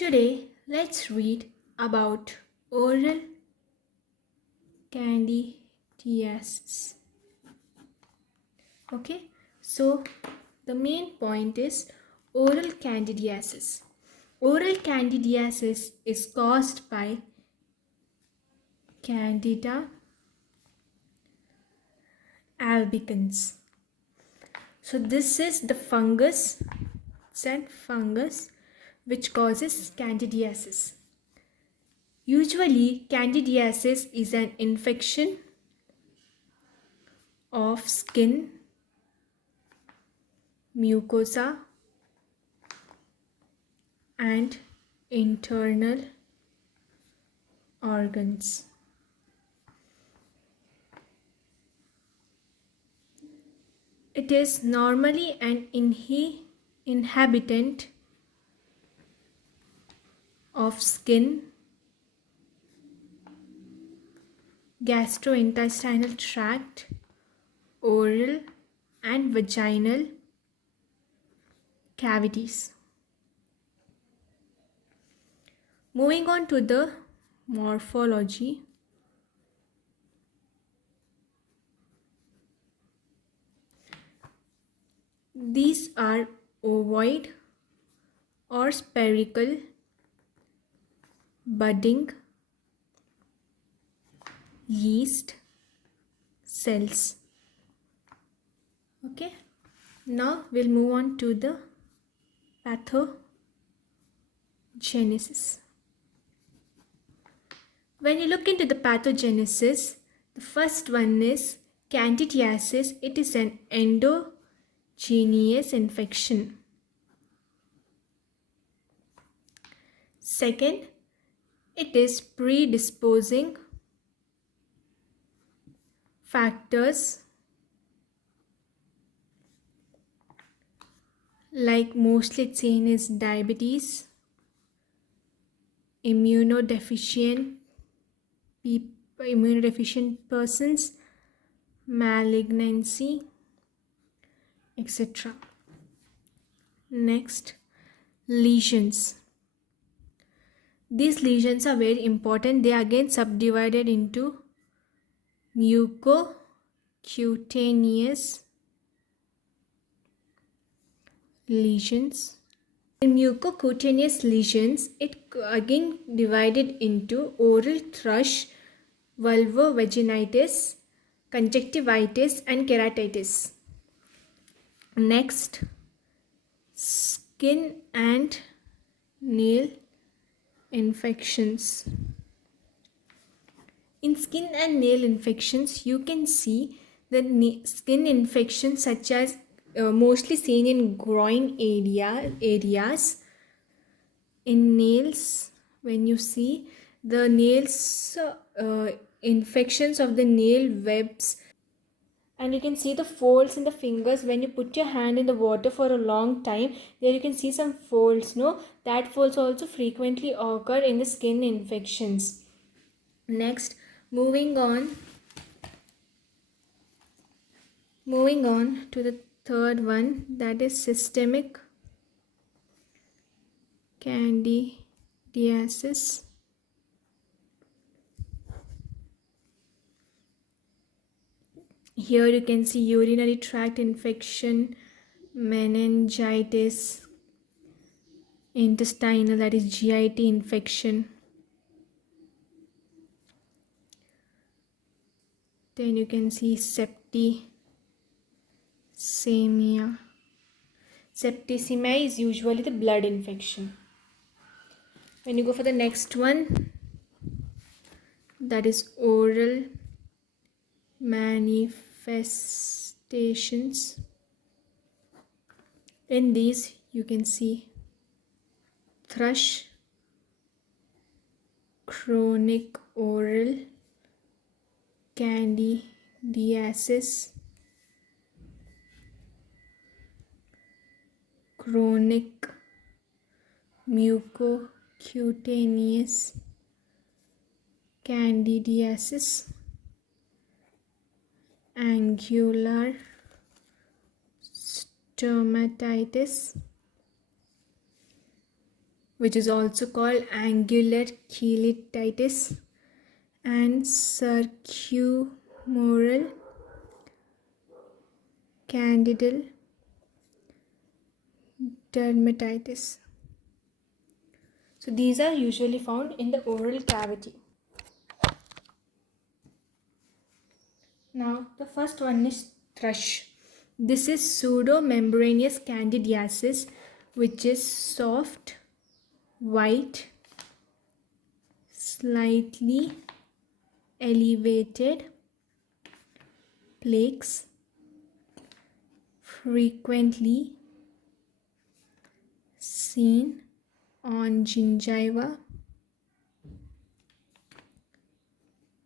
Today, let's read about oral candidiasis. Okay, so the main point is oral candidiasis. Oral candidiasis is caused by Candida albicans. So this is the fungus, which causes candidiasis. Usually, candidiasis is an infection of skin, mucosa, and internal organs. It is normally an inhabitant of skin, gastrointestinal tract, oral and vaginal cavities. Moving on to the morphology. These are ovoid or spherical budding yeast cells. Okay, now we'll move on to the pathogenesis. When you look into the pathogenesis, the first one is candidiasis. It is an endogenous infection. Second, it is predisposing factors like mostly seen is diabetes, immunodeficient persons, malignancy, etc. Next, lesions. These lesions are very important. They are again subdivided into mucocutaneous lesions. In mucocutaneous lesions, it again divided into oral thrush, vulvovaginitis, conjunctivitis, and keratitis. Next, skin and nail infections. In skin and nail infections, you can see the skin infections such as mostly seen in groin areas. In nails, when you see the nails, infections of the nail webs, and you can see the folds in the fingers when you put your hand in the water for a long time. There you can see some folds, no? That folds also frequently occur in the skin infections. Next, moving on to the third one, that is systemic candidiasis. Here you can see urinary tract infection, meningitis, intestinal, that is GIT infection. Then you can see septicemia. Septicemia is usually the blood infection. When you go for the next one, that is oral manifestations. In these you can see thrush, chronic oral candidiasis, chronic mucocutaneous candidiasis, angular stomatitis, which is also called angular cheilitis, and circumoral candidal dermatitis. So these are usually found in the oral cavity. Now the first one is thrush. This is pseudomembranous candidiasis, which is soft, white, slightly elevated plaques, frequently seen on gingiva,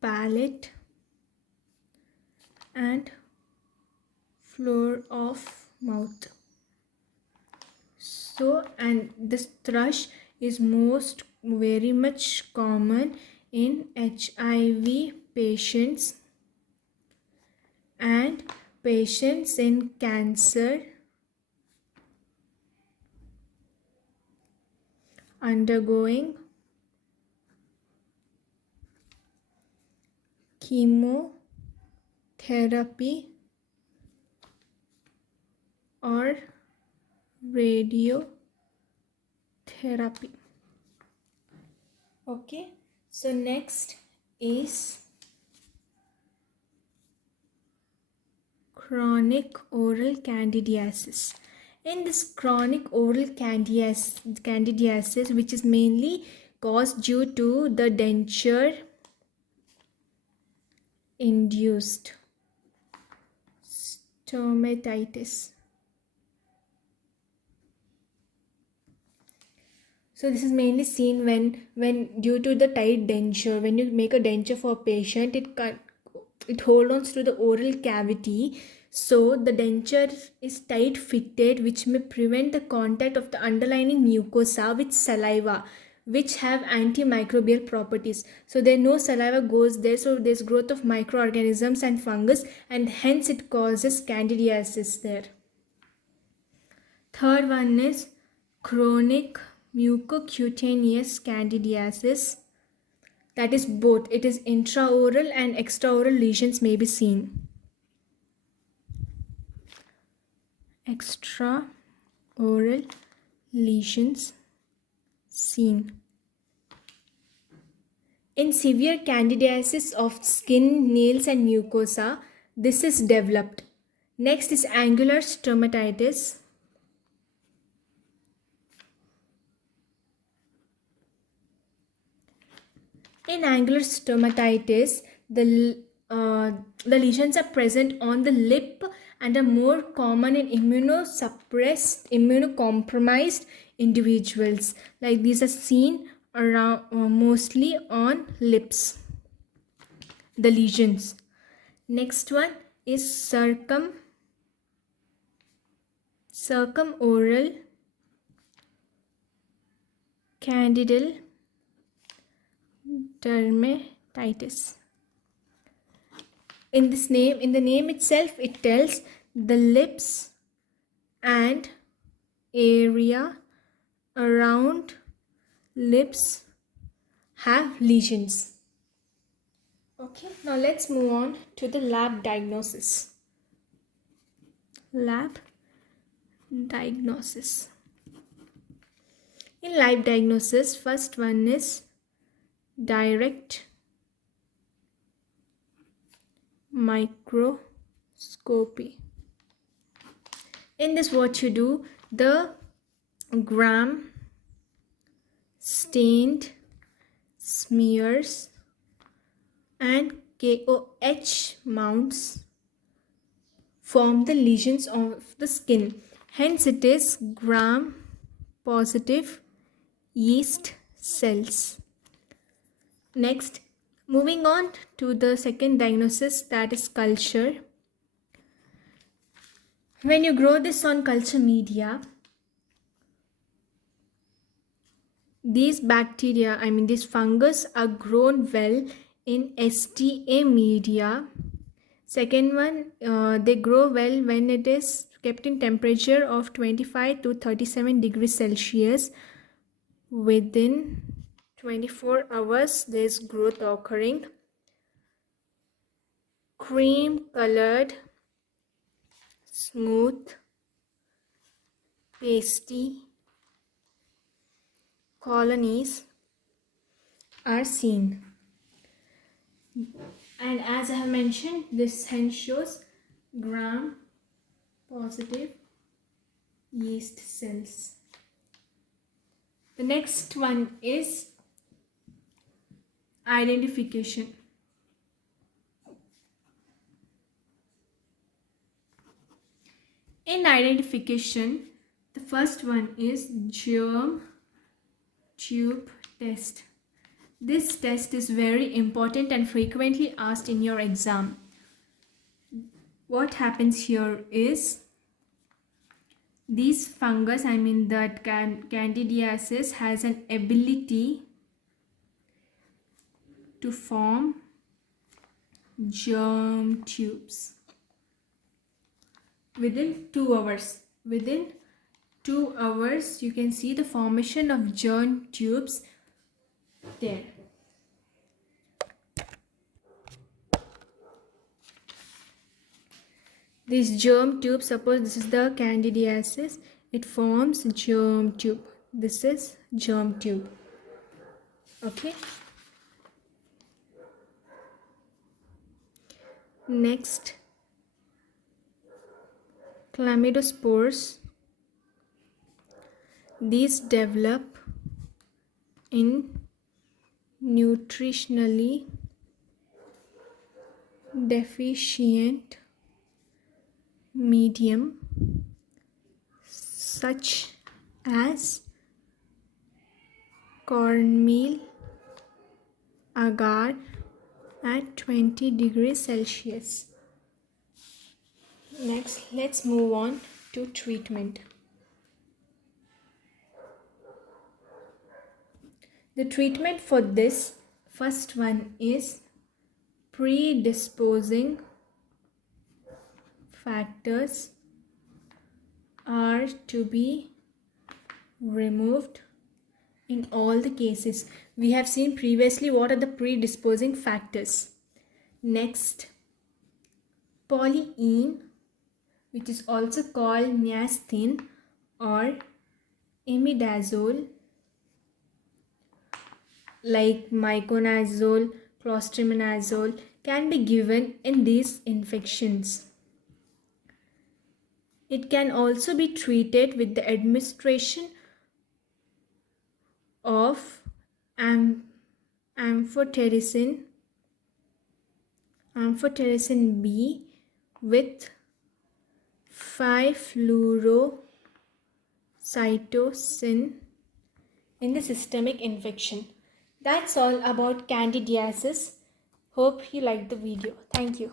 palate, and floor of mouth. So, and this thrush is very much common in HIV patients and patients in cancer undergoing chemotherapy or radiotherapy. Okay, so next is chronic oral candidiasis. In this chronic oral candidiasis, which is mainly caused due to the denture induced stomatitis. So this is mainly seen when due to the tight denture, when you make a denture for a patient, it holds on to the oral cavity. So the denture is tight fitted, which may prevent the contact of the underlying mucosa with saliva, which have antimicrobial properties. So there no saliva goes there, so there's growth of microorganisms and fungus, and hence it causes candidiasis there. Third one is chronic mucocutaneous candidiasis. That is both. It is intraoral and extraoral lesions may be seen. Extraoral lesions seen. In severe candidiasis of skin, nails and mucosa, this is developed. Next is angular stomatitis. In angular stomatitis, the lesions are present on the lip and are more common in immunocompromised individuals. Like these are seen around mostly on lips, the lesions. Next one is circumoral candidal dermatitis. In the name itself, it tells the lips and area around lips have lesions. Okay, now let's move on to the lab diagnosis. Lab diagnosis. In lab diagnosis, first one is direct microscopy. In this, what you do, the gram stained smears and KOH mounts form the lesions of the skin. Hence, it is gram positive yeast cells. Next, moving on to the second diagnosis, that is culture. When you grow this on culture media, these fungus are grown well in STA media. Second one, they grow well when it is kept in temperature of 25 to 37 degrees Celsius Within 24 hours, there's growth occurring. Cream colored, smooth, pasty colonies are seen. And as I have mentioned, this hence shows gram positive yeast cells. The next one is identification. In identification, the first one is germ tube test. This test is very important and frequently asked in your exam. What happens here is these fungus, that Candidiasis has an ability to form germ tubes within 2 hours. Within 2 hours, you can see the formation of germ tubes there. These germ tube, suppose this is the Candidiasis, it forms germ tube. This is germ tube. Okay. Next, chlamydospores. These develop in nutritionally deficient medium such as cornmeal, agar at 20 degrees Celsius. Next, let's move on to treatment. The treatment for this first one is predisposing factors are to be removed in all the cases. We have seen previously what are the predisposing factors. Next, polyene, which is also called niacin or imidazole, like miconazole, clostridimenazole, can be given in these infections. It can also be treated with the administration of amphotericin B with 5-fluorocytosine in the systemic infection. That's all about Candidiasis. Hope you liked the video. Thank you.